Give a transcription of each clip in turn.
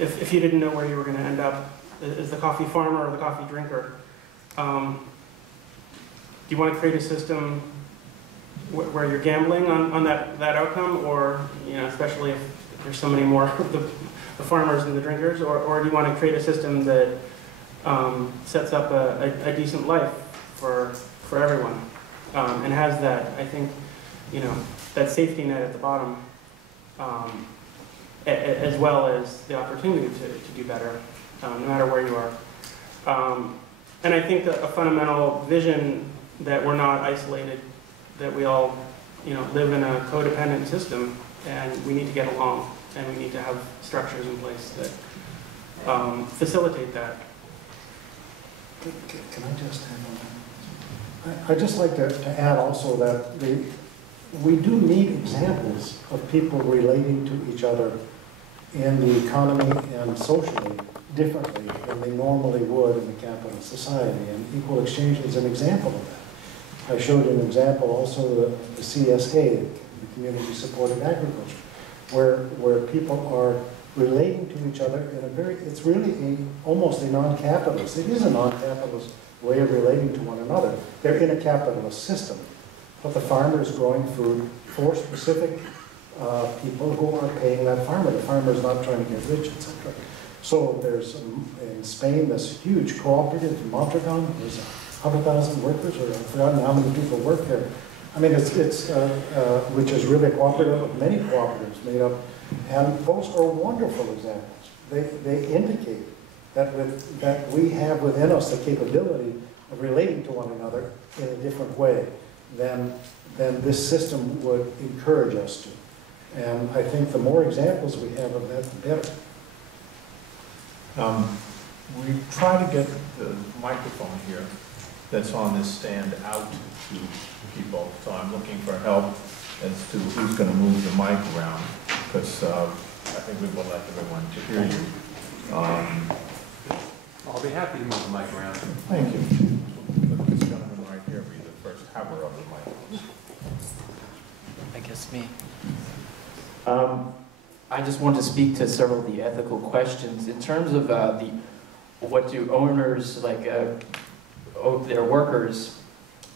if you didn't know where you were going to end up as the coffee farmer or the coffee drinker, do you want to create a system where you're gambling on that outcome, or especially if there's so many more of the farmers than the drinkers, or do you want to create a system that sets up a decent life for everyone, and has that, I think, that safety net at the bottom, as well as the opportunity to do better, no matter where you are. And I think that a fundamental vision that we're not isolated, that we all live in a codependent system, and we need to get along, and we need to have structures in place that facilitate that. Can I just add on that? I'd just like to add also that we do need examples of people relating to each other in the economy and socially differently than they normally would in the capitalist society, and equal exchange is an example of that. I showed an example also the CSA, the Community Supported Agriculture, where people are relating to each other in a very, it's really almost a non-capitalist, it is a non-capitalist way of relating to one another. They're in a capitalist system, but the farmer is growing food for specific people who are paying that farmer. The farmer is not trying to get rich, etc. So there's, in Spain, this huge cooperative in Mondragon. There's 100,000 workers, or I've forgotten how many people work there. I mean, which is really a cooperative of many cooperatives made up, and those are wonderful examples. They indicate that we have within us the capability of relating to one another in a different way than this system would encourage us to. And I think the more examples we have of that, the better. We try to get the microphone here that's on this stand out to people. So I'm looking for help as to who's going to move the mic around, because I think we would like everyone to hear you. I'll be happy to move the mic around. Thank you. Let this gentleman right here be the first haver of the mic. I guess me. I just wanted to speak to several of the ethical questions. In terms of what do owners, like their workers,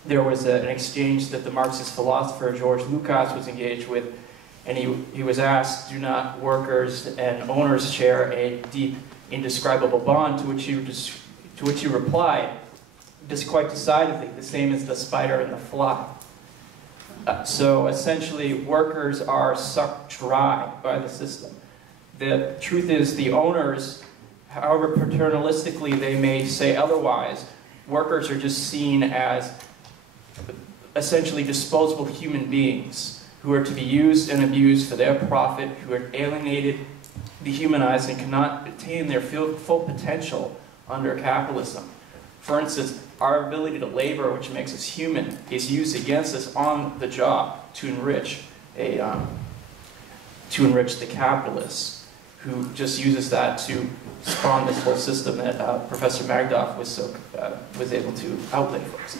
there was an exchange that the Marxist philosopher George Lukács was engaged with, and he was asked, do not workers and owners share a deep, indescribable bond, to which he replied, just quite decidedly, the same as the spider and the fly. So essentially, workers are sucked dry by the system. The truth is, the owners, however paternalistically they may say otherwise, workers are just seen as essentially disposable human beings who are to be used and abused for their profit, who are alienated, dehumanized, and cannot attain their full potential under capitalism. For instance, our ability to labor, which makes us human, is used against us on the job to enrich the capitalists, who just uses that to spawn this whole system that Professor Magdoff was able to outlay for us.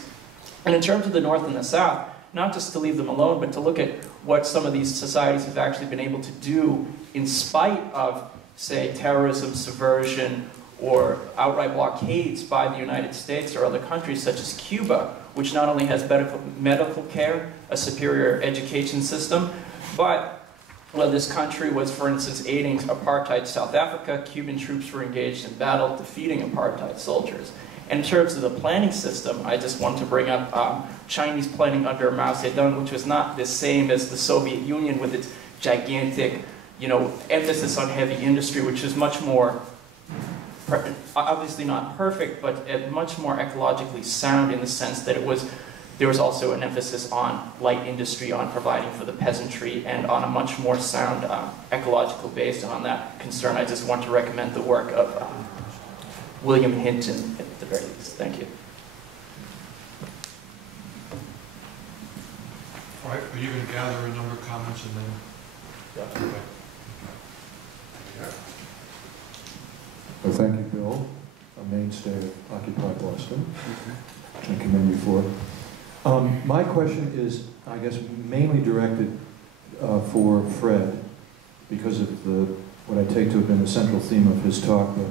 And in terms of the North and the South, not just to leave them alone, but to look at what some of these societies have actually been able to do in spite of, say, terrorism, subversion, or outright blockades by the United States or other countries such as Cuba, which not only has medical care, a superior education system, but this country was, for instance, aiding apartheid South Africa. Cuban troops were engaged in battle defeating apartheid soldiers. And in terms of the planning system, I just want to bring up Chinese planning under Mao Zedong, which was not the same as the Soviet Union with its gigantic, emphasis on heavy industry, which is much more, obviously not perfect, but much more ecologically sound in the sense that there was also an emphasis on light industry, on providing for the peasantry, and on a much more sound ecological base. And on that concern, I just want to recommend the work of William Hinton, at the very least. Thank you. All right, are you going to gather a number of comments and then? Yeah. Okay. Well, thank you, Bill, a mainstay of Occupy Boston, which I commend you for. My question is, I guess, mainly directed for Fred, because of the what I take to have been the central theme of his talk, but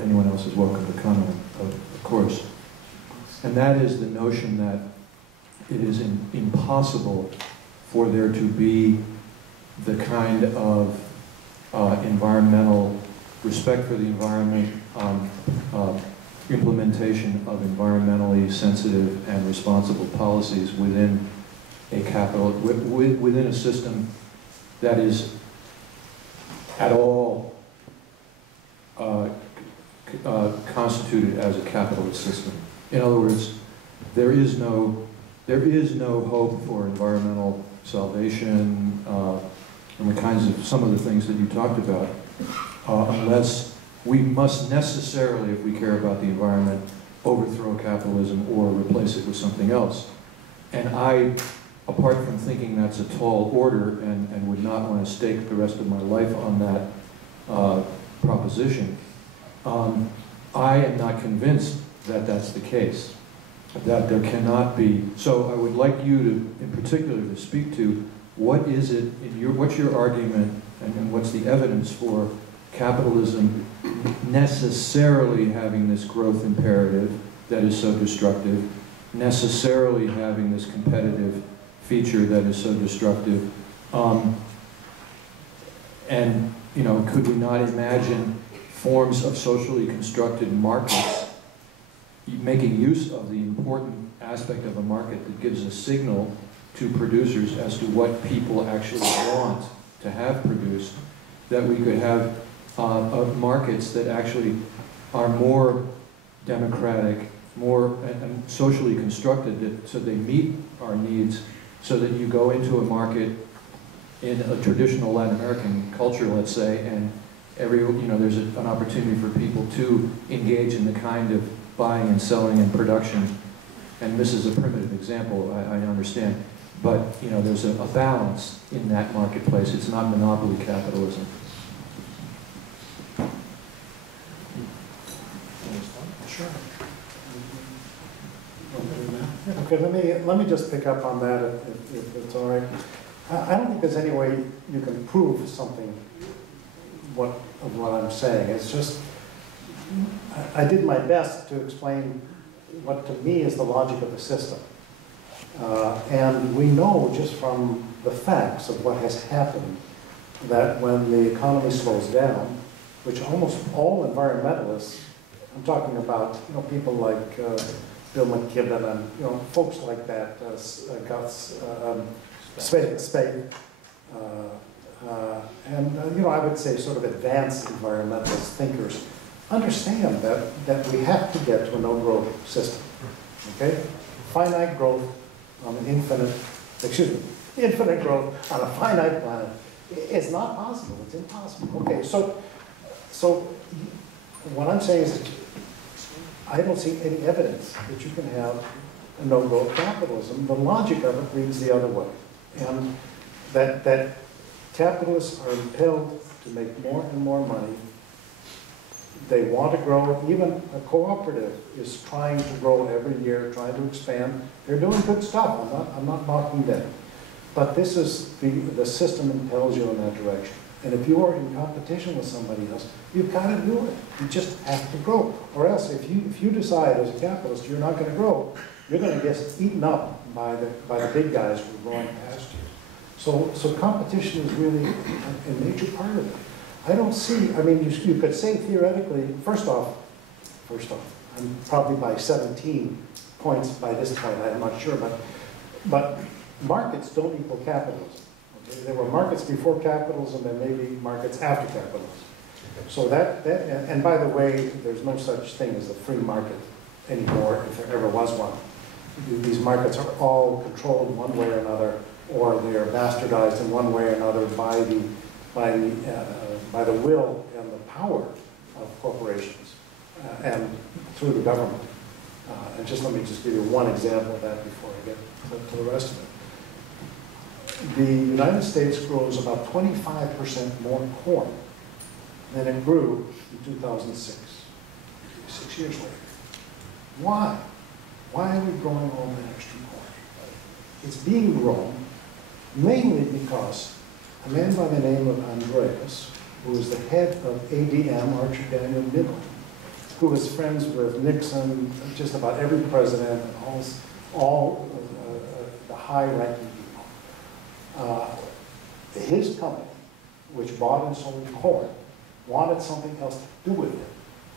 anyone else is welcome to comment, of course. And that is the notion that it is impossible for there to be the kind of environmental respect for the environment, implementation of environmentally sensitive and responsible policies within a within a system that is at all constituted as a capitalist system. In other words, there is no hope for environmental salvation and the kinds of some of the things that you talked about, unless we must necessarily, if we care about the environment, overthrow capitalism or replace it with something else. And I, apart from thinking that's a tall order and would not want to stake the rest of my life on that proposition, I am not convinced that that's the case, that there cannot be. So I would like you to, in particular, to speak to what is it, what's your argument and what's the evidence for capitalism necessarily having this growth imperative that is so destructive, necessarily having this competitive feature that is so destructive, and could we not imagine forms of socially constructed markets making use of the important aspect of a market that gives a signal to producers as to what people actually want to have produced, that we could have markets that actually are more democratic, more and socially constructed, so they meet our needs, so that you go into a market in a traditional Latin American culture, let's say, and there's an opportunity for people to engage in the kind of buying and selling and production. And this is a primitive example, I understand, but there's a balance in that marketplace. It's not monopoly capitalism. Sure. Okay, let me just pick up on that if it's all right. I don't think there's any way you can prove something of what I'm saying. It's just, I did my best to explain what to me is the logic of the system. And we know just from the facts of what has happened that when the economy slows down, which almost all environmentalists, I'm talking about people like Bill McKibben and folks like that, Gus Spade, and I would say sort of advanced environmentalist thinkers understand that we have to get to a no-growth system. Okay, finite growth on an infinite growth on a finite planet is not possible. It's impossible. Okay, so what I'm saying is, I don't see any evidence that you can have a no-growth capitalism. The logic of it reads the other way, and that capitalists are impelled to make more and more money. They want to grow. Even a cooperative is trying to grow every year, trying to expand. They're doing good stuff. I'm not knocking them. But this is the system impels you in that direction. And if you are in competition with somebody else, you've got to do it. You just have to grow. Or else, if you decide as a capitalist you're not going to grow, you're going to get eaten up by the big guys who are growing past you. So competition is really a major part of it. I don't see, I mean, you could say theoretically, first off, I'm probably by 17 points by this point, I'm not sure, but markets don't equal capitalism. Okay? There were markets before capitalism, there may be markets after capitalism. So and by the way, there's no such thing as a free market anymore, if there ever was one. These markets are all controlled one way or another, or they are bastardized in one way or another by the will and the power of corporations and through the government. And let me give you one example of that before I get to the rest of it. The United States grows about 25% more corn than it grew in 2006, 6 years later. Why? Why are we growing all that extra corn? It's being grown mainly because a man by the name of Andreas who was the head of ADM, Archer Daniel Midland, who was friends with Nixon, just about every president, and all the high-ranking people. His company, which bought and sold corn, wanted something else to do with it,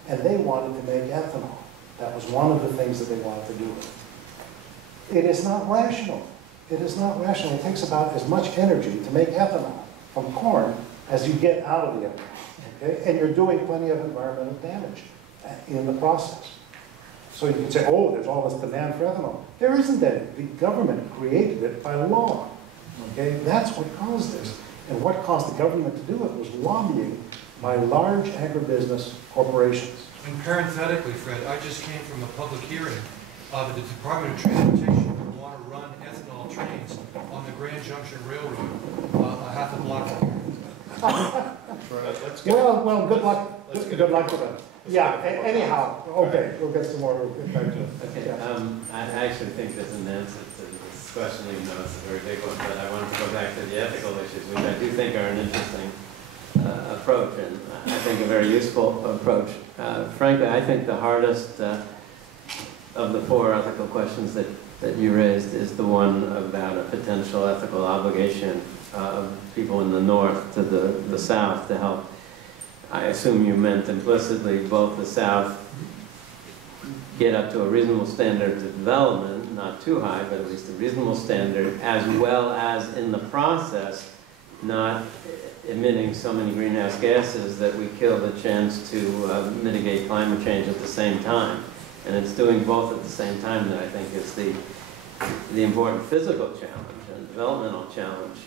and they wanted to make ethanol. That was one of the things that they wanted to do with it. It is not rational. It is not rational. It takes about as much energy to make ethanol from corn as you get out of the ethanol, okay? And you're doing plenty of environmental damage in the process. So you can say, oh, there's all this demand for ethanol. There isn't any. The government created it by law, okay? That's what caused this. And what caused the government to do it was lobbying by large agribusiness corporations. And parenthetically, Fred, I just came from a public hearing of the Department of Transportation who want to run ethanol trains on the Grand Junction Railroad, a half a block from here. Well, good luck. Good luck to them. Yeah. Anyhow, okay, we'll get some more back to it. Okay, Yeah. I actually think there's an answer to this question, even though it's a very big one, but I wanted to go back to the ethical issues, which I do think are an interesting approach, and I think a very useful approach. Frankly, I think the hardest of the four ethical questions that you raised is the one about a potential ethical obligation of people in the north to the south to help. I assume you meant implicitly both the south get up to a reasonable standard of development, not too high, but at least a reasonable standard, as well as in the process not emitting so many greenhouse gases that we kill the chance to mitigate climate change at the same time. And it's doing both at the same time that I think is the important physical challenge and developmental challenge,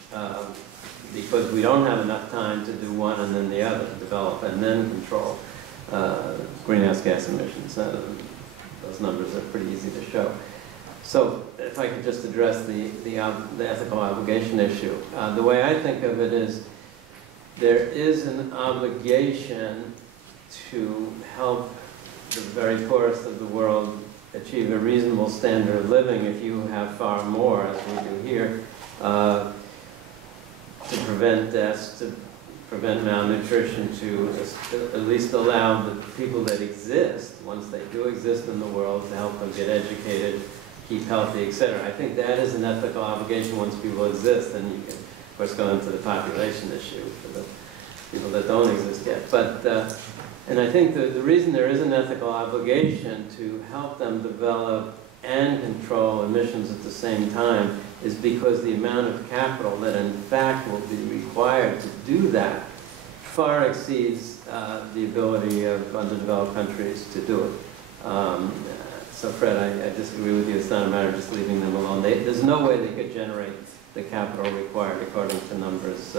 because we don't have enough time to do one and then the other, develop and then control greenhouse gas emissions. Those numbers are pretty easy to show. So if I could just address the ethical obligation issue. The way I think of it is there is an obligation to help the very poorest of the world achieve a reasonable standard of living if you have far more, as we do here, to prevent deaths, to prevent malnutrition, to at least allow the people that exist, once they do exist in the world, to help them get educated, keep healthy, etc. I think that is an ethical obligation once people exist, and you can, of course, go into the population issue for the people that don't exist yet. But, and I think the reason there is an ethical obligation to help them develop and control emissions at the same time is because the amount of capital that in fact will be required to do that far exceeds the ability of underdeveloped countries to do it. So Fred, I disagree with you. It's not a matter of just leaving them alone. There's no way they could generate the capital required according to numbers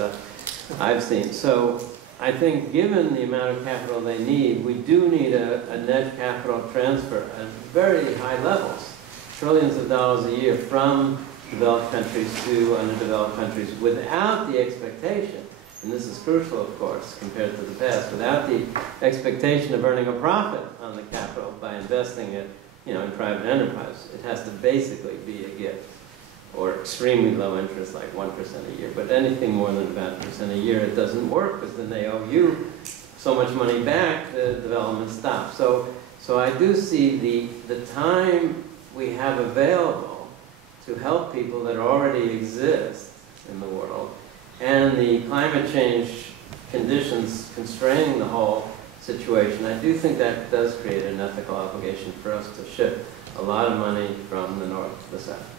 I've seen. So I think given the amount of capital they need, we do need a net capital transfer at very high levels, trillions of dollars a year from developed countries to underdeveloped countries without the expectation, and this is crucial of course compared to the past, without the expectation of earning a profit on the capital by investing it, in private enterprise. It has to basically be a gift, or extremely low interest, like 1% a year. But anything more than about 1% a year, it doesn't work, because then they owe you so much money back, the development stops. So I do see the time we have available to help people that already exist in the world, and the climate change conditions constraining the whole situation. I do think that does create an ethical obligation for us to ship a lot of money from the north to the south.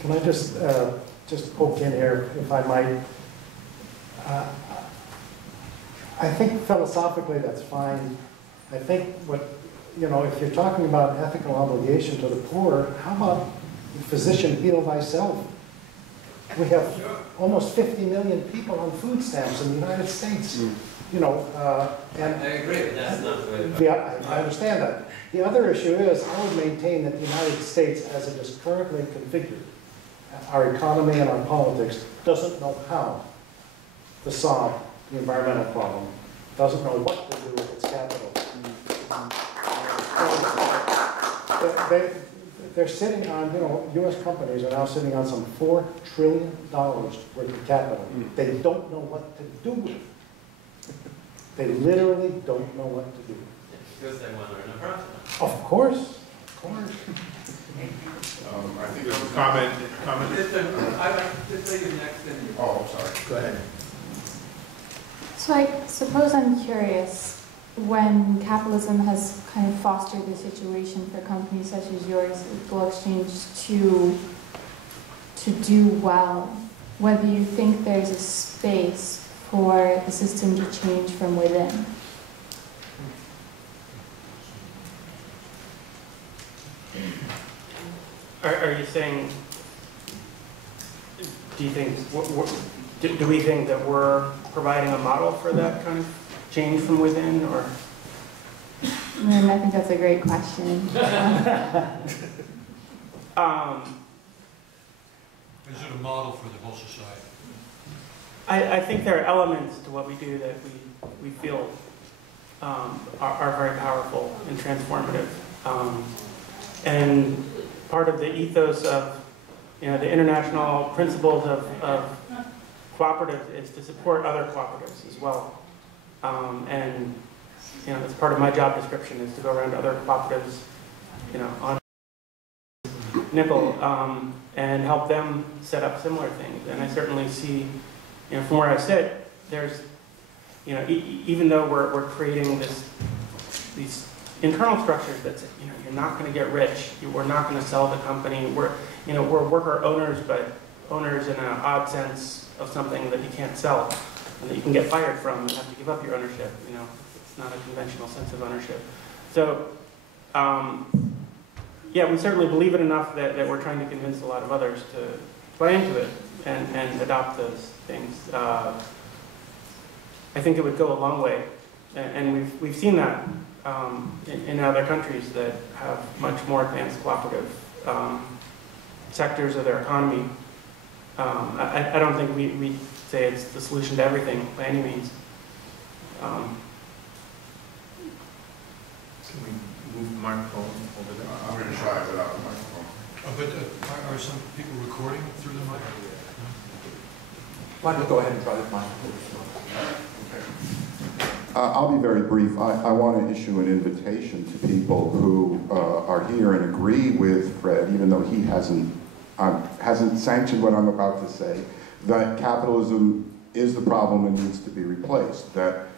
Can I just poke in here, if I might? I think philosophically that's fine. I think if you're talking about ethical obligation to the poor, how about physician heal thyself? We have almost 50 million people on food stamps in the United States. And I agree, but that's not good. I understand that. The other issue is, I would maintain that the United States, as it is currently configured, our economy and our politics, doesn't know how to solve the environmental problem, doesn't know what to do with its capital. They're sitting on, U.S. companies are now sitting on some $4 trillion worth of capital. They don't know what to do with it. They literally don't know what to do. Because they want to earn a profit. Of course, of course. I think there's a comment. I'd like to say you next. Oh, sorry. Go ahead. So I suppose I'm curious, when capitalism has kind of fostered the situation for companies such as yours, Global Exchange, to do well, whether you think there's a space for the system to change from within. Are you saying, do you think, do we think that we're providing a model for that kind of change from within, or? I think that's a great question. Is it a model for the whole society? I think there are elements to what we do that we feel are very powerful and transformative. And part of the ethos of the international principles of cooperatives is to support other cooperatives as well. And it's part of my job description is to go around to other cooperatives, on nickel, and help them set up similar things. And I certainly see, from where I sit, there's, even though we're creating these internal structures that say, you're not going to get rich, we're not going to sell the company, we're worker owners, but owners in an odd sense of something that you can't sell and that you can get fired from and have to give up your ownership. It's not a conventional sense of ownership. So, yeah, we certainly believe it enough that we're trying to convince a lot of others to buy into it and adopt those things. I think it would go a long way, and we've seen that in other countries that have much more advanced cooperative sectors of their economy. I don't think we say it's the solution to everything by any means. Can we move the microphone over there? I'm going to try it without the microphone. But are some people recording through the mic? Why don't you go ahead and try this mic? I'll be very brief. I want to issue an invitation to people who are here and agree with Fred, even though he hasn't sanctioned what I'm about to say, that capitalism is the problem and needs to be replaced. That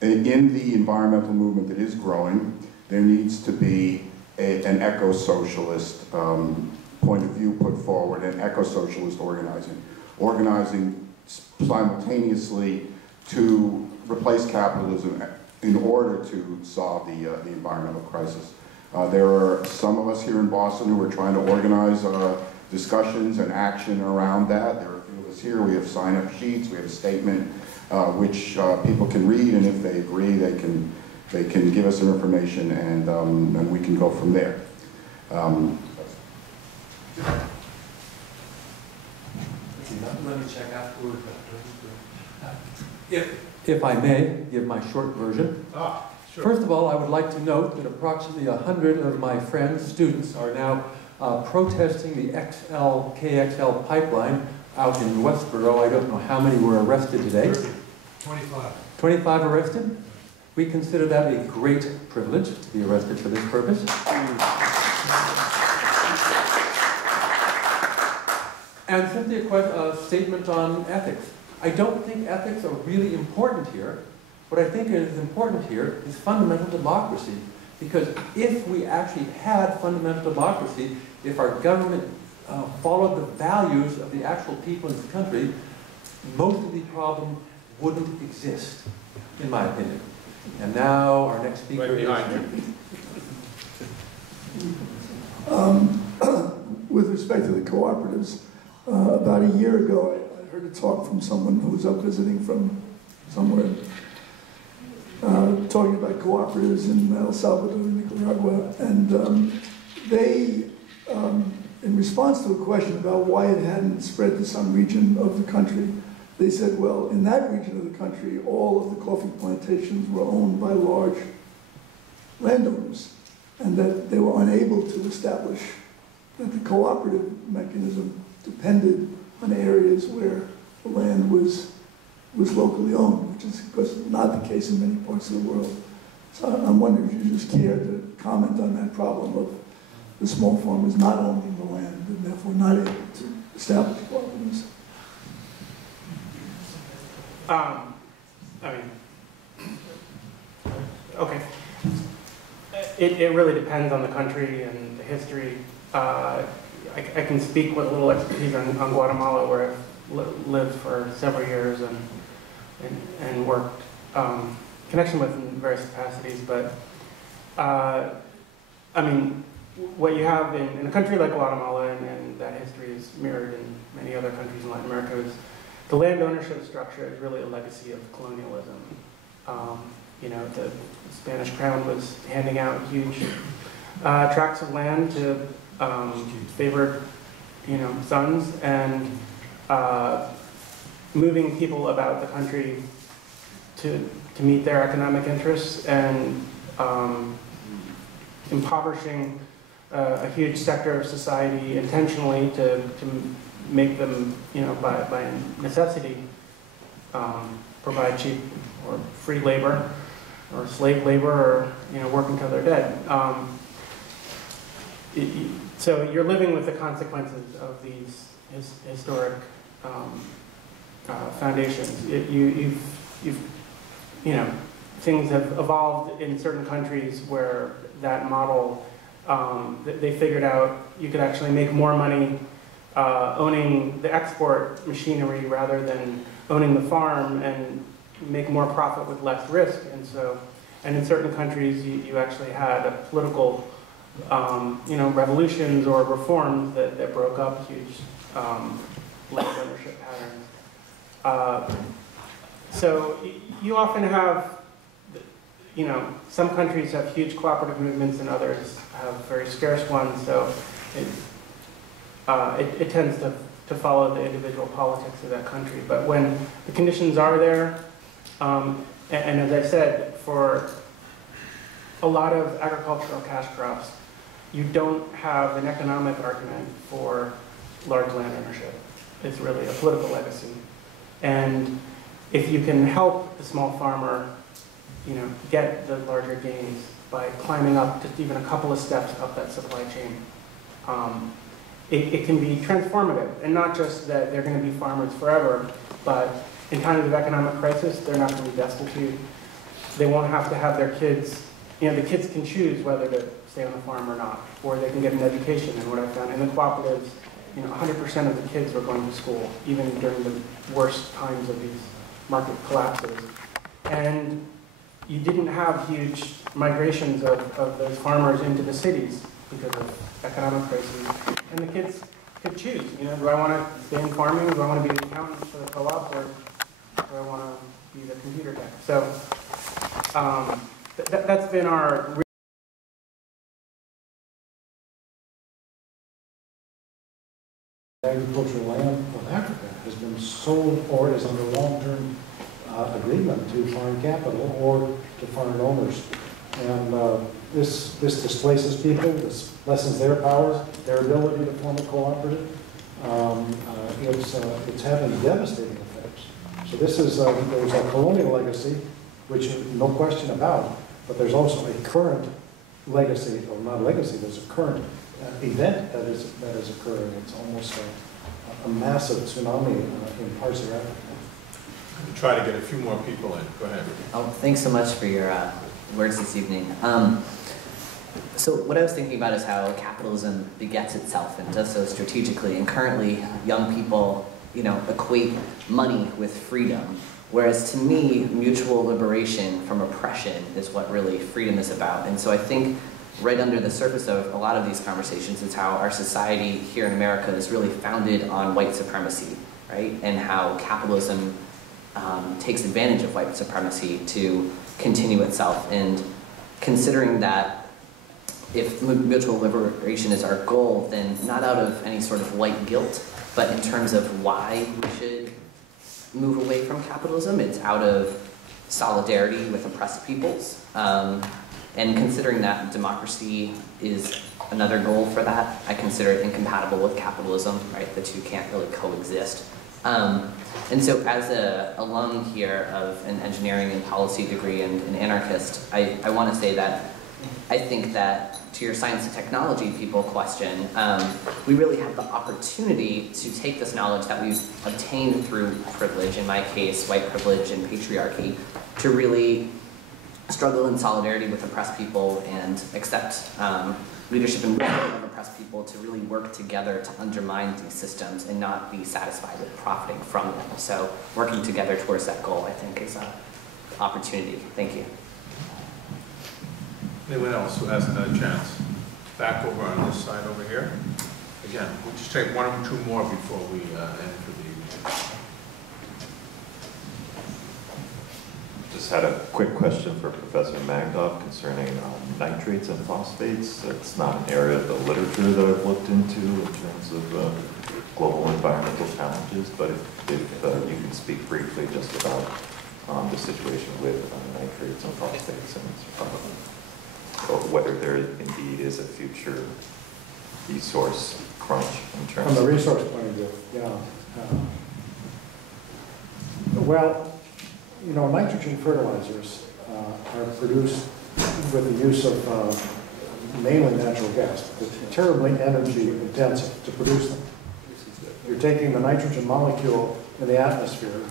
in the environmental movement that is growing, there needs to be an eco-socialist point of view put forward, an eco-socialist organizing simultaneously to replace capitalism in order to solve the environmental crisis. There are some of us here in Boston who are trying to organize discussions and action around that. There are a few of us here. We have sign-up sheets. We have a statement which people can read, and if they agree, they can give us some information, and we can go from there. Let me check afterwards. If I may give my short version. Sure. First of all, I would like to note that approximately 100 of my friends, students, are now protesting the KXL pipeline out in Westboro. I don't know how many were arrested today. 25. 25 arrested? We consider that a great privilege to be arrested for this purpose. And simply a statement on ethics. I don't think ethics are really important here. What I think is important here is fundamental democracy. Because if we actually had fundamental democracy, if our government followed the values of the actual people in this country, most of the problem wouldn't exist, in my opinion. And now our next speaker Right behind is... With respect to the cooperatives, about a year ago, I heard a talk from someone who was up visiting from somewhere, talking about cooperatives in El Salvador and Nicaragua, and they, in response to a question about why it hadn't spread to some region of the country, they said, well, in that region of the country, all of the coffee plantations were owned by large landowners, and that they were unable to establish that the cooperative mechanism depended on areas where the land was was locally owned, which is, of course, not the case in many parts of the world. So I'm wondering if you just care to comment on that problem of the small farmers not owning the land and therefore not able to establish cooperatives. I mean, okay. It really depends on the country and the history. I can speak with a little expertise on Guatemala, where I've lived for several years and worked connection with in various capacities. But I mean, what you have in a country like Guatemala, and that history is mirrored in many other countries in Latin America, is the land ownership structure is really a legacy of colonialism. You know, the Spanish crown was handing out huge tracts of land to favored, you know, sons, and moving people about the country to meet their economic interests, and impoverishing a huge sector of society intentionally to make them, you know, by necessity, provide cheap or free labor or slave labor, or, you know, work until they're dead. So you're living with the consequences of these historic foundations. You know, things have evolved in certain countries where that model, they figured out you could actually make more money owning the export machinery rather than owning the farm, and make more profit with less risk. And in certain countries, you actually had a political, you know, revolutions or reforms that broke up huge land ownership patterns. So you often have, you know, some countries have huge cooperative movements and others have very scarce ones. So it tends to follow the individual politics of that country. But when the conditions are there, and as I said, for a lot of agricultural cash crops, you don't have an economic argument for large land ownership. It's really a political legacy. And if you can help the small farmer, you know, get the larger gains by climbing up just even a couple of steps up that supply chain, it can be transformative. And not just that they're going to be farmers forever, but in times of economic crisis, they're not going to be destitute. They won't have to have their kids, you know, the kids can choose whether to stay on the farm or not, or they can get an education. And what I found in the cooperatives, you know, 100% of the kids were going to school, even during the worst times of these market collapses. And you didn't have huge migrations of those farmers into the cities because of economic crises. And the kids could choose, you know, do I want to stay in farming? Do I want to be an accountant for the co-op, or do I want to be the computer tech? So that's been our agricultural land of Africa has been sold or is under long-term agreement to foreign capital or to foreign owners. And this displaces people, this lessens their powers, their ability to form a cooperative. It's having devastating effects. So this is, there's a colonial legacy, which no question about, but there's also a current legacy, or not legacy, there's a current event that is occurring. It's almost a massive tsunami in parts of Africa. Try to get a few more people in. Go ahead. Oh, thanks so much for your words this evening. So what I was thinking about is how capitalism begets itself and does so strategically. And currently, young people, you know, equate money with freedom. Whereas to me, mutual liberation from oppression is what really freedom is about. And so I think right under the surface of a lot of these conversations is how our society here in America is really founded on white supremacy, right? And how capitalism takes advantage of white supremacy to continue itself. And considering that if mutual liberation is our goal, then not out of any sort of white guilt, but in terms of why we should move away from capitalism, it's out of solidarity with oppressed peoples. And considering that democracy is another goal for that, I consider it incompatible with capitalism, right? The two can't really coexist. And so as a alum here of an engineering and policy degree and an anarchist, I want to say that I think that to your science and technology people question, we really have the opportunity to take this knowledge that we've obtained through privilege, in my case, white privilege and patriarchy, to really struggle in solidarity with oppressed people and accept leadership and wisdom of oppressed people to really work together to undermine these systems and not be satisfied with profiting from them. So working together towards that goal, I think, is an opportunity. Thank you. Anyone else who hasn't had a chance? Back over on this side over here. Again, we'll just take one or two more before we end for the evening. Just had a quick question for Professor Magdoff concerning nitrates and phosphates. It's not an area of the literature that I've looked into in terms of global environmental challenges, but if you can speak briefly just about the situation with nitrates and phosphates and whether there indeed is a future resource crunch in terms From the of... resource point of view, yeah. Well, you know, nitrogen fertilizers are produced with the use of mainly natural gas. It's terribly energy intensive to produce them. You're taking the nitrogen molecule in the atmosphere,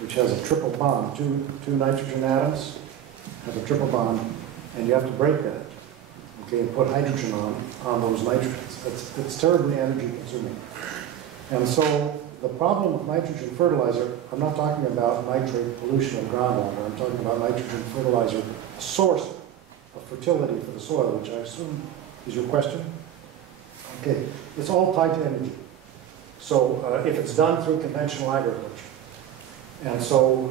which has a triple bond, two nitrogen atoms have a triple bond, and you have to break that, okay, and put hydrogen on those nitrogens. It's terribly energy consuming. And so the problem with nitrogen fertilizer, I'm not talking about nitrate pollution of groundwater, I'm talking about nitrogen fertilizer, a source of fertility for the soil, which I assume is your question. Okay, it's all tied to energy. So if it's done through conventional agriculture, and so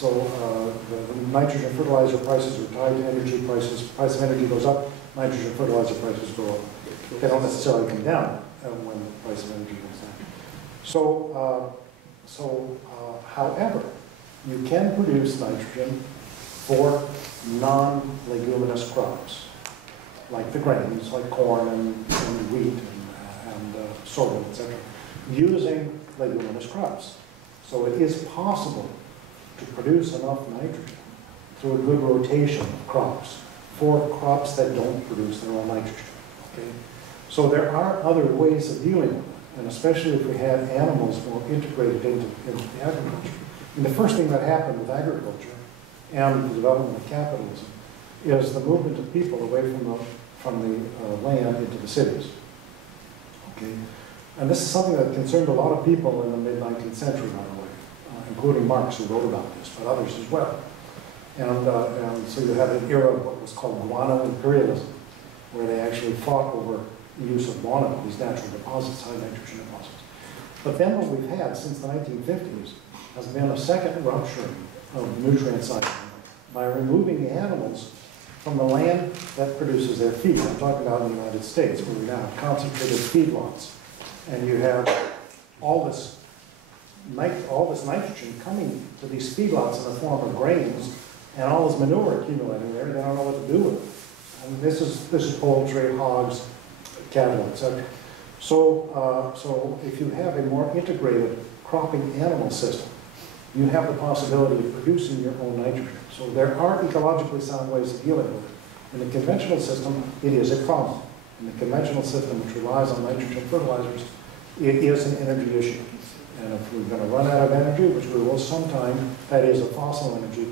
the nitrogen fertilizer prices are tied to energy prices. Price of energy goes up, nitrogen fertilizer prices go up. They don't necessarily come down when the price of energy goes down. However, you can produce nitrogen for non-leguminous crops, like the grains, like corn and wheat and sorghum, etc., using leguminous crops. So it is possible to produce enough nitrogen through a good rotation of crops for crops that don't produce their own nitrogen. Okay? So there are other ways of dealing with it, and especially if we had animals more integrated into the agriculture. And the first thing that happened with agriculture and the development of capitalism is the movement of people away from the land into the cities. Okay? And this is something that concerned a lot of people in the mid-19th century, by the way, including Marx, who wrote about this, but others as well. And so you had an era of what was called guano imperialism, where they actually fought over the use of guano, these natural deposits, high nitrogen deposits. But then what we've had since the 1950s has been a second rupture of nutrient cycling by removing the animals from the land that produces their feed. I'm talking about in the United States, where we now have concentrated feedlots. And you have all this nitrogen coming to these feedlots in the form of grains, and all this manure accumulating there. They don't know what to do with it. And this is poultry, hogs, cattle, etc. So if you have a more integrated cropping animal system, you have the possibility of producing your own nitrogen. So there are ecologically sound ways of dealing with it. In the conventional system, it is a problem. In the conventional system, which relies on nitrogen fertilizers, it is an energy issue. And if we're going to run out of energy, which we will sometime, that is a fossil energy,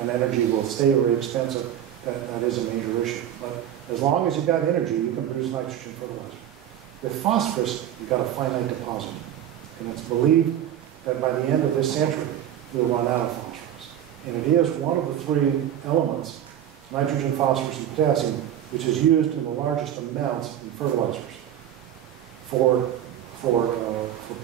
and energy will stay very expensive, that is a major issue. But as long as you've got energy, you can produce nitrogen fertilizer. With phosphorus, you've got a finite deposit. And it's believed that by the end of this century, we'll run out of phosphorus. And it is one of the three elements, nitrogen, phosphorus, and potassium, which is used in the largest amounts in fertilizers for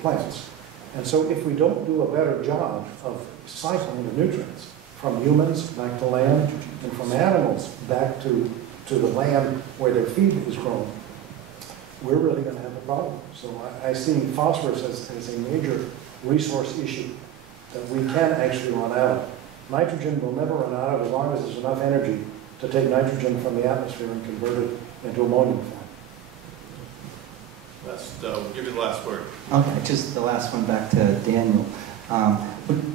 plants. And so if we don't do a better job of cycling the nutrients from humans back to land and from animals back to the land where their feed is grown, we're really going to have a problem. So I see phosphorus as a major resource issue that we can actually run out of. Nitrogen will never run out of as long as there's enough energy to take nitrogen from the atmosphere and convert it into ammonium form. We'll give you the last word. Okay, just the last one back to Daniel.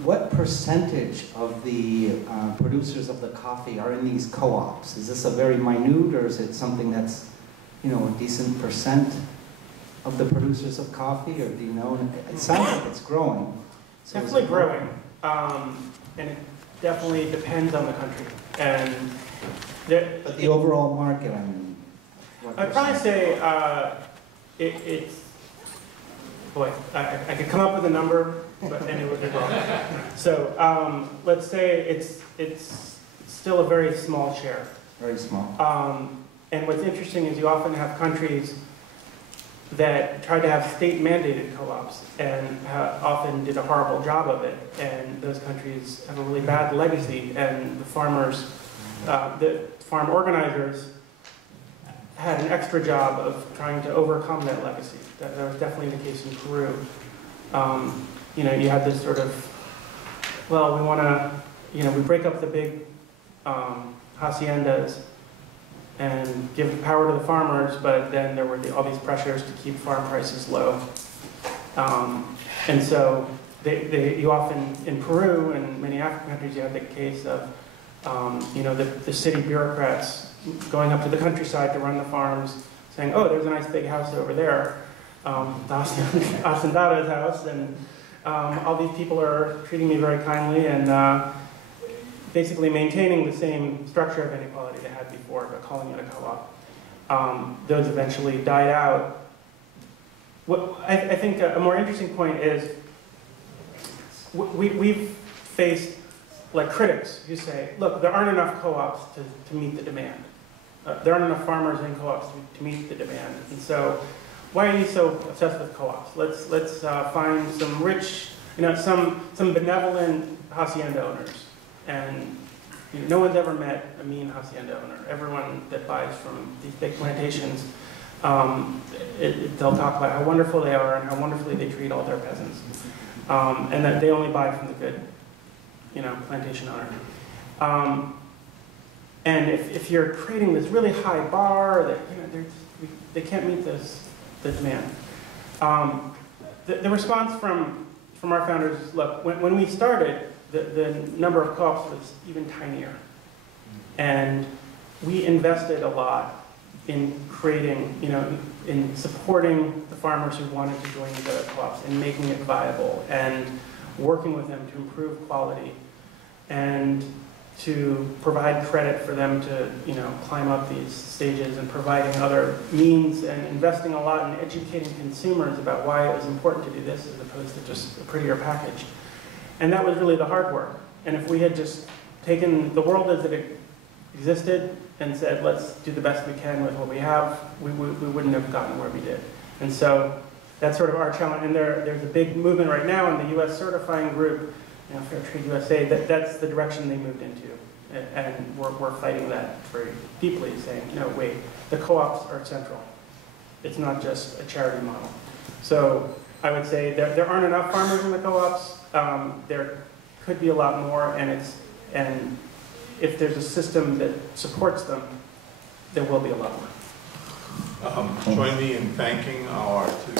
What percentage of the producers of the coffee are in these co-ops? Is this a very minute, or is it something that's, you know, a decent percent of the producers of coffee, or do you know? It sounds like it's growing. So Definitely growing, and it definitely depends on the country. And but the overall market, I mean, I'd probably say it's, boy, I could come up with a number, but and it would be wrong. So let's say it's still a very small share. Very small. And what's interesting is you often have countries that tried to have state-mandated co-ops and often did a horrible job of it. And those countries have a really bad legacy. And the farmers, the farm organizers, had an extra job of trying to overcome that legacy. That was definitely the case in Peru. You know, you had this sort of, well, we want to, you know, we break up the big haciendas and give the power to the farmers, but then there were all these pressures to keep farm prices low. And so you often, in Peru and many African countries, you have the case of, you know, the city bureaucrats going up to the countryside to run the farms, saying, oh, there's a nice big house over there, the Hacendado's house, and all these people are treating me very kindly and basically maintaining the same structure of inequality they had before, but calling it a co-op. Those eventually died out. What I think a more interesting point is we've faced like critics who say, look, there aren't enough co-ops to meet the demand. There aren't enough farmers in co-ops to meet the demand. And so why are you so obsessed with co-ops? Let's find some rich, you know, some benevolent hacienda owners. And you know, no one's ever met a mean hacienda owner. Everyone that buys from these big plantations, they'll talk about how wonderful they are and how wonderfully they treat all their peasants. And that they only buy from the good, you know, plantation owner. And if you're creating this really high bar that, you know, they can't meet the demand. The response from our founders is, look, when we started, the number of co-ops was even tinier. And we invested a lot in creating, you know, in supporting the farmers who wanted to join the co-ops and making it viable and working with them to improve quality and to provide credit for them to, you know, climb up these stages and providing other means and investing a lot in educating consumers about why it was important to do this as opposed to just a prettier package. And that was really the hard work. And if we had just taken the world as it existed and said, let's do the best we can with what we have, we wouldn't have gotten where we did. And so that's sort of our challenge. And there's a big movement right now in the US certifying group, you know, Fair Trade USA, that's the direction they moved into. And we're fighting that very deeply, saying, you know, wait, the co-ops are central. It's not just a charity model. So I would say there aren't enough farmers in the co-ops. There could be a lot more, and if there's a system that supports them, there will be a lot more. Join me in thanking our two